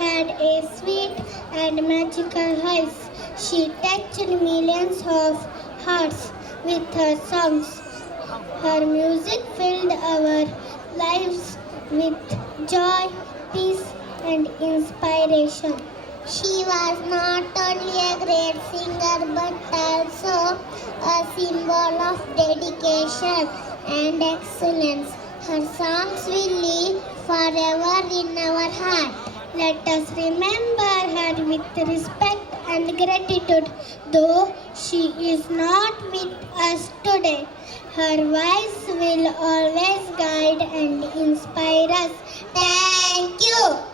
had a sweet and magical voice. She touched millions of hearts with her songs. Her music filled our lives with joy, peace, and inspiration. She was not only a great singer but also a symbol of dedication and excellence. Her songs will live forever in our heart. Let us remember her with respect and gratitude, though she is not with us today. Her voice will always guide and inspire us. Thank you.